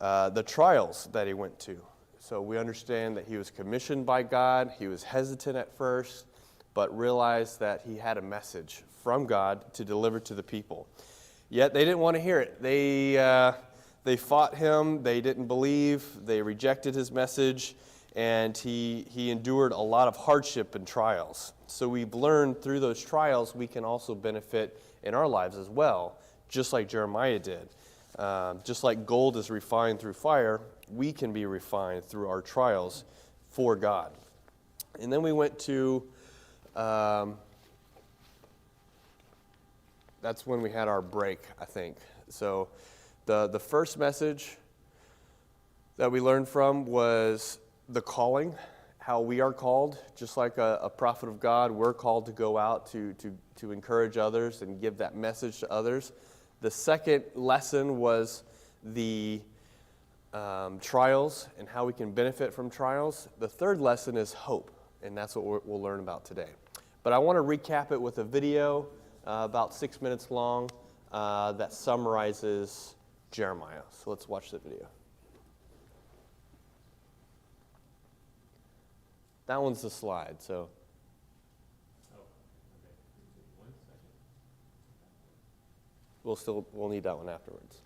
the trials that he went to. So we understand that he was commissioned by God. He was hesitant at first, but realized that he had a message from God to deliver to the people. Yet they didn't want to hear it. They fought him. They didn't believe. They rejected his message, and he endured a lot of hardship and trials. So we've learned through those trials we can also benefit in our lives as well, just like Jeremiah did. Just like gold is refined through fire, we can be refined through our trials for God. And then we went to, that's when we had our break, I think. So the first message that we learned from was the calling, how we are called. Just like a prophet of God, we're called to go out to encourage others and give that message to others. The second lesson was the trials and how we can benefit from trials. The third lesson is hope, and that's what we'll learn about today. But I want to recap it with a video about 6 minutes long that summarizes Jeremiah. So let's watch the video. That one's the slide, so. We'll need that one afterwards.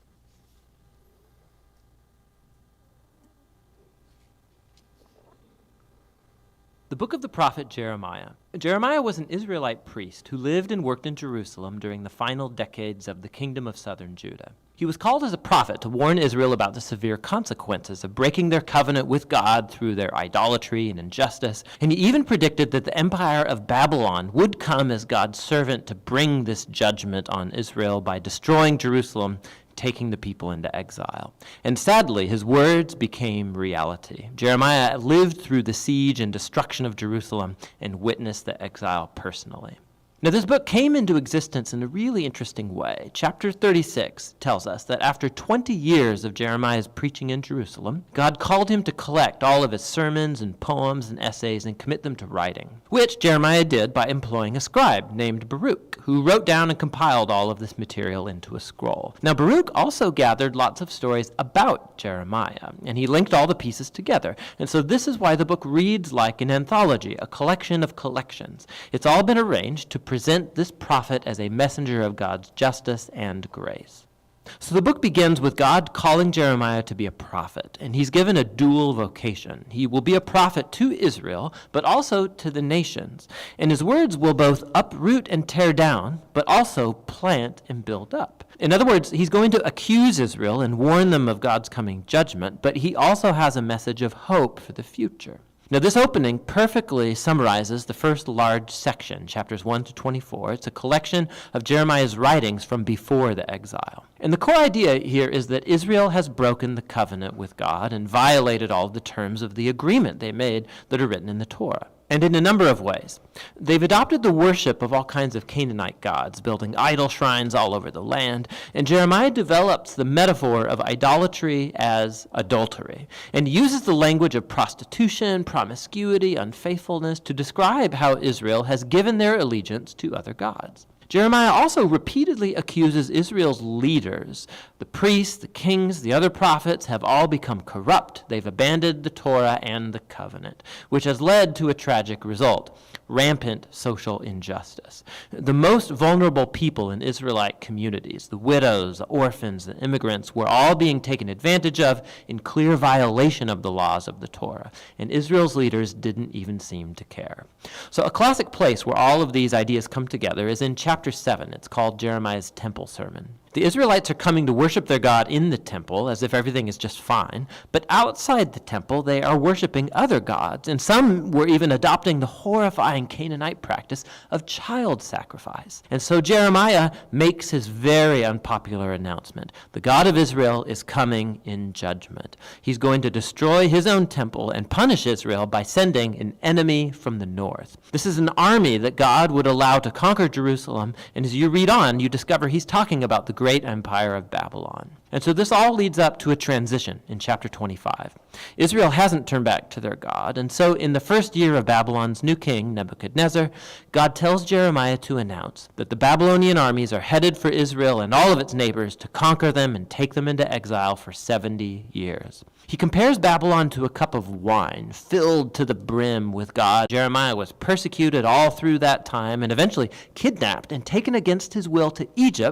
The book of the prophet Jeremiah. Jeremiah was an Israelite priest who lived and worked in Jerusalem during the final decades of the kingdom of southern Judah. He was called as a prophet to warn Israel about the severe consequences of breaking their covenant with God through their idolatry and injustice, and he even predicted that the empire of Babylon would come as God's servant to bring this judgment on Israel by destroying Jerusalem, taking the people into exile. And sadly, his words became reality. Jeremiah lived through the siege and destruction of Jerusalem and witnessed the exile personally. Now, this book came into existence in a really interesting way. Chapter 36 tells us that after 20 years of Jeremiah's preaching in Jerusalem, God called him to collect all of his sermons and poems and essays and commit them to writing, which Jeremiah did by employing a scribe named Baruch, who wrote down and compiled all of this material into a scroll. Now, Baruch also gathered lots of stories about Jeremiah, and he linked all the pieces together. And so this is why the book reads like an anthology, a collection of collections. It's all been arranged to present this prophet as a messenger of God's justice and grace. So the book begins with God calling Jeremiah to be a prophet, and he's given a dual vocation. He will be a prophet to Israel, but also to the nations. And his words will both uproot and tear down, but also plant and build up. In other words, he's going to accuse Israel and warn them of God's coming judgment, but he also has a message of hope for the future. Now, this opening perfectly summarizes the first large section, chapters 1 to 24. It's a collection of Jeremiah's writings from before the exile. And the core idea here is that Israel has broken the covenant with God and violated all the terms of the agreement they made that are written in the Torah. And in a number of ways. They've adopted the worship of all kinds of Canaanite gods, building idol shrines all over the land. And Jeremiah develops the metaphor of idolatry as adultery, and uses the language of prostitution, promiscuity, unfaithfulness to describe how Israel has given their allegiance to other gods. Jeremiah also repeatedly accuses Israel's leaders. The priests, the kings, the other prophets have all become corrupt. They've abandoned the Torah and the covenant, which has led to a tragic result: rampant social injustice. The most vulnerable people in Israelite communities, the widows, the orphans, the immigrants, were all being taken advantage of in clear violation of the laws of the Torah, and Israel's leaders didn't even seem to care. So a classic place where all of these ideas come together is in chapter 7. It's called Jeremiah's Temple Sermon. The Israelites are coming to worship their God in the temple as if everything is just fine, but outside the temple they are worshiping other gods, and some were even adopting the horrifying Canaanite practice of child sacrifice. And so Jeremiah makes his very unpopular announcement: the God of Israel is coming in judgment. He's going to destroy his own temple and punish Israel by sending an enemy from the north. This is an army that God would allow to conquer Jerusalem, and as you read on, you discover he's talking about the great empire of Babylon. And so this all leads up to a transition in chapter 25. Israel hasn't turned back to their God, and so in the first year of Babylon's new king, Nebuchadnezzar, God tells Jeremiah to announce that the Babylonian armies are headed for Israel and all of its neighbors to conquer them and take them into exile for 70 years. He compares Babylon to a cup of wine filled to the brim with God. Jeremiah was persecuted all through that time and eventually kidnapped and taken against his will to Egypt